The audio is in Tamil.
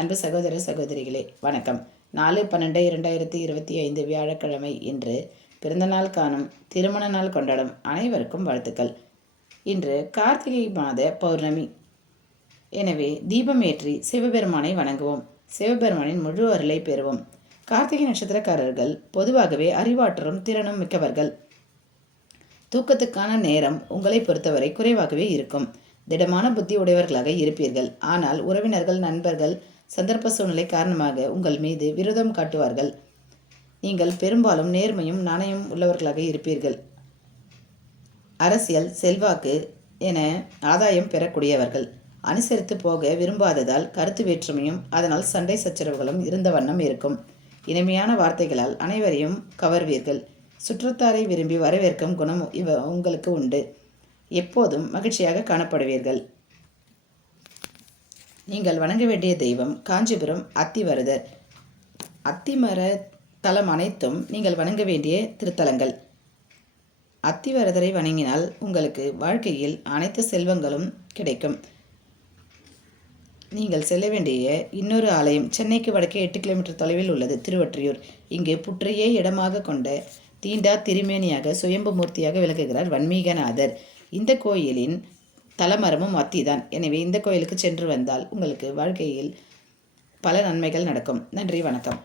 அன்பு சகோதர சகோதரிகளே வணக்கம். 4/12/2025 வியாழக்கிழமை இன்று பிறந்தநாள் காணும், திருமண நாள் கொண்டாடும் அனைவருக்கும் வாழ்த்துக்கள். இன்று கார்த்திகை மாத பௌர்ணமி. எனவே தீபம் ஏற்றி சிவபெருமானை வணங்குவோம். சிவபெருமானின் முழு அருளை பெறுவோம். கார்த்திகை நட்சத்திரக்காரர்கள் பொதுவாகவே அறிவாற்றலும் திறனும் மிக்கவர்கள். தூக்கத்துக்கான நேரம் உங்களை பொறுத்தவரை குறைவாகவே இருக்கும். திடமான புத்தி உடையவர்களாக இருப்பீர்கள். ஆனால் உறவினர்கள், நண்பர்கள் சந்தர்ப்ப சூழ்நிலை காரணமாக உங்கள் மீது விரோதம் காட்டுவார்கள். நீங்கள் பெரும்பாலும் நேர்மையும் நாணயம் உள்ளவர்களாக இருப்பீர்கள். அரசியல், செல்வாக்கு என ஆதாயம் பெறக்கூடியவர்கள். அனுசரித்து போக விரும்பாததால் கருத்து வேற்றுமையும் அதனால் சண்டை சச்சரவுகளும் இருந்த வண்ணம் இருக்கும். இனிமையான வார்த்தைகளால் அனைவரையும் கவர்வீர்கள். சுற்றத்தாரை விரும்பி வரவேற்கும் குணம் உங்களுக்கு உண்டு. எப்போதும் மகிழ்ச்சியாக காணப்படுவீர்கள். நீங்கள் வணங்க வேண்டிய தெய்வம் காஞ்சிபுரம் அத்திவரதர். அத்திமர தலம் அனைத்தும் நீங்கள் வணங்க வேண்டிய திருத்தலங்கள். அத்திவரதரை வணங்கினால் உங்களுக்கு வாழ்க்கையில் அனைத்து செல்வங்களும் கிடைக்கும். நீங்கள் செல்ல வேண்டிய இன்னொரு ஆலயம் சென்னைக்கு வடக்கே 8 கிலோமீட்டர் தொலைவில் உள்ளது திருவொற்றியூர். இங்கு புற்றையே இடமாக கொண்ட தீண்டா திருமேனியாக சுயம்பு மூர்த்தியாக விளங்குகிறார் வன்மீகநாதர். இந்த கோயிலின் தலமரமும் அத்திதான். எனவே இந்த கோயிலுக்கு சென்று வந்தால் உங்களுக்கு வாழ்க்கையில் பல நன்மைகள் நடக்கும். நன்றி, வணக்கம்.